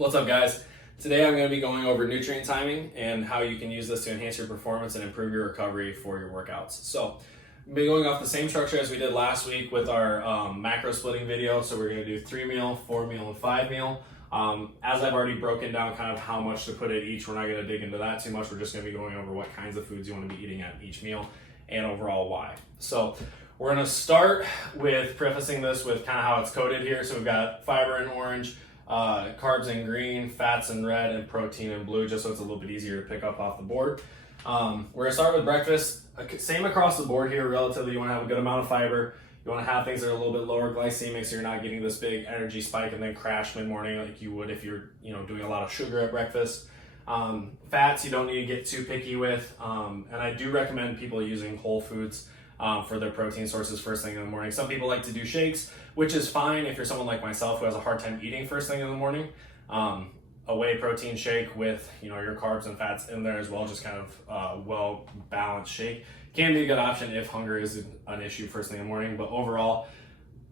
What's up, guys? Today I'm going to be going over nutrient timing and how you can use this to enhance your performance and improve your recovery for your workouts. So I'm going to be going off the same structure as we did last week with our macro splitting video. So we're going to do 3 meal, 4 meal, and 5 meal. As I've already broken down kind of how much to put at each, we're not going to dig into that too much. We're just going to be going over what kinds of foods you want to be eating at each meal and overall why. So we're going to start with prefacing this with kind of how it's coded here. So we've got fiber in orange, carbs in green, fats in red, and protein in blue, just so it's a little bit easier to pick up off the board. We're gonna start with breakfast. Same across the board here, relatively. You wanna have a good amount of fiber. You wanna have things that are a little bit lower glycemic, so you're not getting this big energy spike and then crash mid-morning like you would if you're doing a lot of sugar at breakfast. Fats, you don't need to get too picky with. And I do recommend people using whole foods for their protein sources first thing in the morning. Some people like to do shakes, which is fine if you're someone like myself who has a hard time eating first thing in the morning. A whey protein shake with your carbs and fats in there as well, just kind of well balanced shake can be a good option if hunger is an issue first thing in the morning. But overall,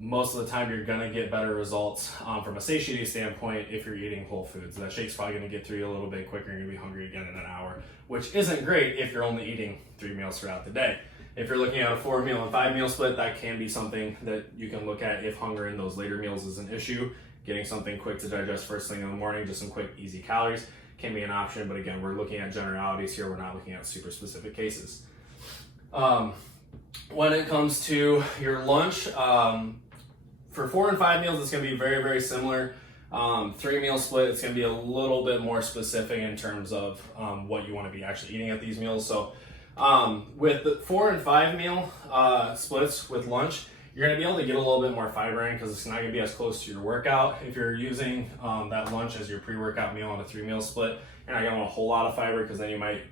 most of the time you're gonna get better results from a satiety standpoint if you're eating whole foods. That shake's probably gonna get through you a little bit quicker. You're gonna be hungry again in an hour, which isn't great if you're only eating 3 meals throughout the day. If you're looking at a 4 meal and 5 meal split, that can be something that you can look at if hunger in those later meals is an issue. Getting something quick to digest first thing in the morning, just some quick, easy calories, can be an option. But again, we're looking at generalities here. We're not looking at super specific cases. When it comes to your lunch, for 4 and 5 meals, it's going to be very, very similar. 3 meal split, it's going to be a little bit more specific in terms of what you want to be actually eating at these meals. So with the 4 and 5 meal splits with lunch, you're going to be able to get a little bit more fiber in because it's not going to be as close to your workout. If you're using that lunch as your pre-workout meal on a 3 meal split, you're not getting a whole lot of fiber because then you might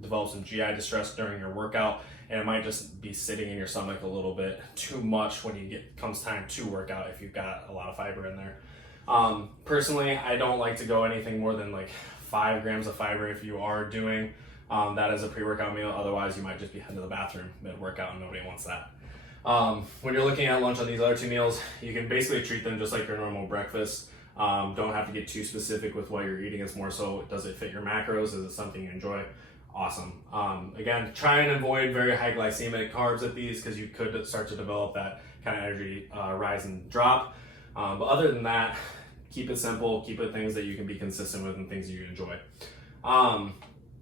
develop some GI distress during your workout, and it might just be sitting in your stomach a little bit too much when comes time to work out if you've got a lot of fiber in there. Personally, I don't like to go anything more than like 5 grams of fiber if you are doing that as a pre-workout meal. Otherwise, you might just be heading to the bathroom mid-workout and nobody wants that. When you're looking at lunch on these other 2 meals, you can basically treat them just like your normal breakfast. Don't have to get too specific with what you're eating. It's more so, does it fit your macros? Is it something you enjoy? Awesome. Again, try and avoid very high glycemic carbs at these because you could start to develop that kind of energy rise and drop. But other than that, keep it simple, keep it things that you can be consistent with and things you enjoy.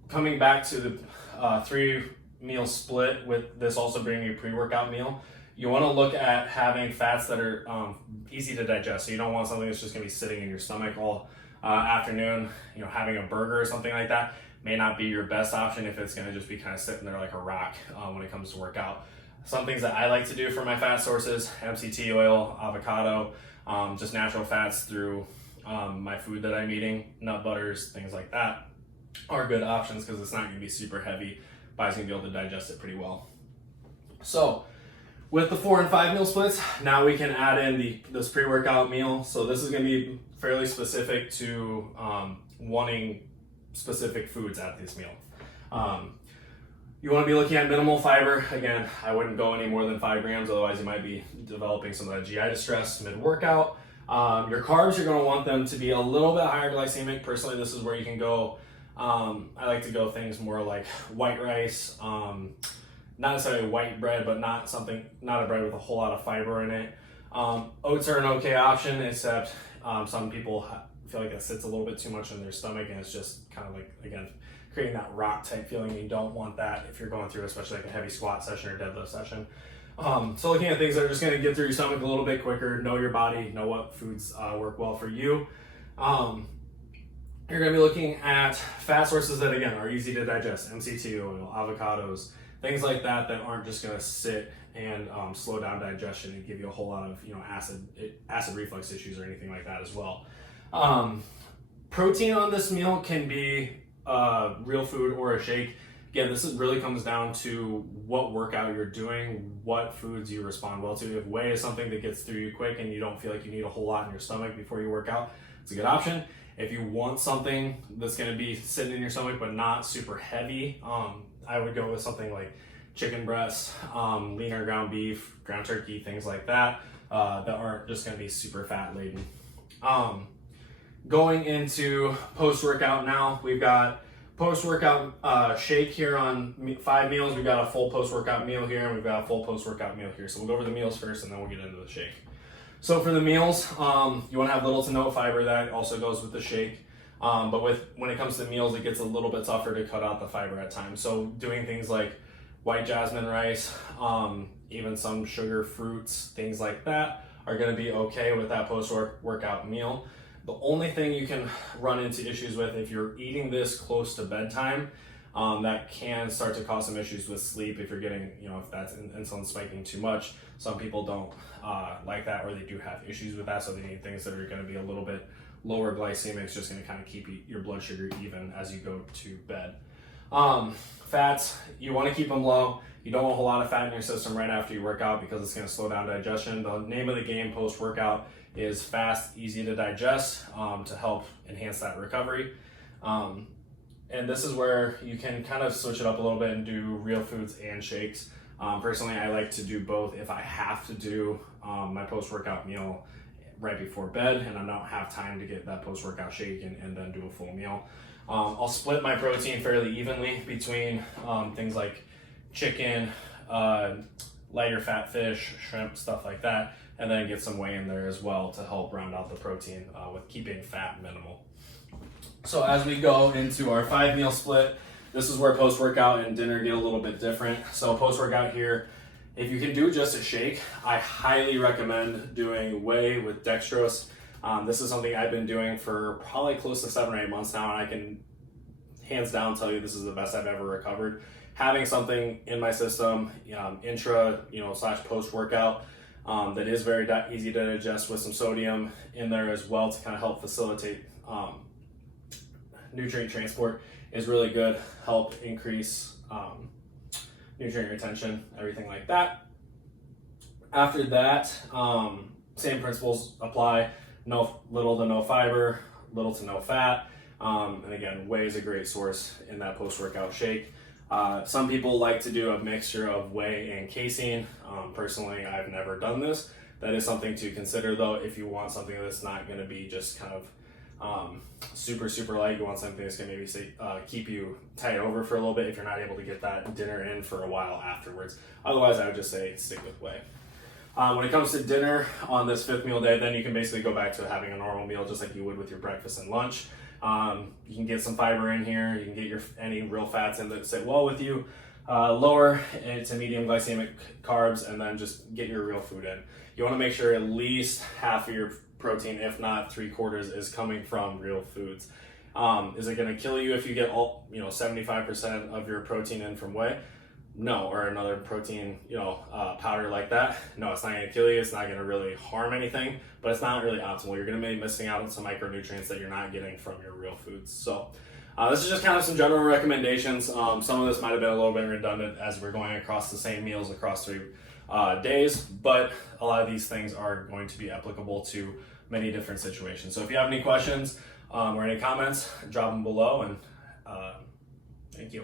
Coming back to the 3 meal split with this also being your pre-workout meal, you want to look at having fats that are easy to digest. So you don't want something that's just going to be sitting in your stomach all afternoon. Having a burger or something like that may not be your best option if it's going to just be kind of sitting there like a rock when it comes to workout. Some things that I like to do for my fat sources: MCT oil, avocado, just natural fats through my food that I'm eating, nut butters, things like that are good options because it's not going to be super heavy. Body's going to be able to digest it pretty well. So with the 4 and 5 meal splits, now we can add in this pre-workout meal. So this is going to be fairly specific to wanting specific foods at this meal. You want to be looking at minimal fiber. Again, I wouldn't go any more than 5 grams, otherwise you might be developing some of that GI distress mid-workout. Your carbs, you're going to want them to be a little bit higher glycemic. Personally, this is where you can go. I like to go things more like white rice, not necessarily white bread, but not a bread with a whole lot of fiber in it. Oats are an okay option, except some people feel like it sits a little bit too much in their stomach, and it's just kind of like, again, creating that rock type feeling. You don't want that if you're going through especially like a heavy squat session or deadlift session. So looking at things that are just going to get through your stomach a little bit quicker, know your body, know what foods work well for you. You're going to be looking at fat sources that, again, are easy to digest: MCT oil, avocados, things like that aren't just going to sit and slow down digestion and give you a whole lot of acid reflux issues or anything like that as well. Protein on this meal can be real food or a shake. Again, this really comes down to what workout you're doing, what foods you respond well to. If whey is something that gets through you quick and you don't feel like you need a whole lot in your stomach before you work out, it's a good option. If you want something that's going to be sitting in your stomach but not super heavy, I would go with something like chicken breasts, leaner ground beef, ground turkey, things like that, that aren't just going to be super fat laden. going into post-workout now, we've got post-workout shake here on 5 meals. We've got a full post-workout meal here, and we've got a full post-workout meal here. So we'll go over the meals first, and then we'll get into the shake. So for the meals, you want to have little to no fiber. That also goes with the shake. But when it comes to meals, it gets a little bit tougher to cut out the fiber at times. So doing things like white jasmine rice, even some sugar fruits, things like that are going to be okay with that post-workout meal. The only thing you can run into issues with if you're eating this close to bedtime, that can start to cause some issues with sleep if you're getting, if that's insulin spiking too much. Some people don't like that, or they do have issues with that, so they need things that are going to be a little bit lower glycemic. It's just going to kind of keep your blood sugar even as you go to bed. Fats, you want to keep them low. You don't want a whole lot of fat in your system right after you work out because it's going to slow down digestion. The name of the game post-workout is fast, easy to digest, to help enhance that recovery. And this is where you can kind of switch it up a little bit and do real foods and shakes. Personally, I like to do both if I have to do my post-workout meal right before bed and I don't have time to get that post-workout shake and then do a full meal. I'll split my protein fairly evenly between things like chicken, lighter fat fish, shrimp, stuff like that, and then get some whey in there as well to help round out the protein with keeping fat minimal. So as we go into our 5-meal split, this is where post-workout and dinner get a little bit different. So post-workout here, if you can do just a shake, I highly recommend doing whey with dextrose. This is something I've been doing for probably close to 7 or 8 months now, and I can hands down tell you this is the best I've ever recovered. Having something in my system, intra, / post-workout, that is very easy to digest with some sodium in there as well to kind of help facilitate nutrient transport is really good, help increase nutrient retention, everything like that. After that, same principles apply. Little to no fiber, little to no fat, and again, whey is a great source in that post-workout shake. Some people like to do a mixture of whey and casein. Personally, I've never done this. That is something to consider though if you want something that's not going to be just kind of super light. You want something that's going to maybe keep you tight over for a little bit if you're not able to get that dinner in for a while afterwards. Otherwise, I would just say stick with whey. When it comes to dinner on this 5th meal day, then you can basically go back to having a normal meal just like you would with your breakfast and lunch. You can get some fiber in here. You can get any real fats in that sit well with you. Lower to medium glycemic carbs, and then just get your real food in. You want to make sure at least half of your protein, if not 3/4, is coming from real foods. Is it going to kill you if you get 75% of your protein in from whey? No, or another protein, powder like that. No, it's not going to kill you. It's not going to really harm anything, but it's not really optimal. You're going to be missing out on some micronutrients that you're not getting from your real foods. So this is just kind of some general recommendations. Some of this might have been a little bit redundant as we're going across the same meals across 3 days, but a lot of these things are going to be applicable to many different situations. So if you have any questions or any comments, drop them below, and thank you.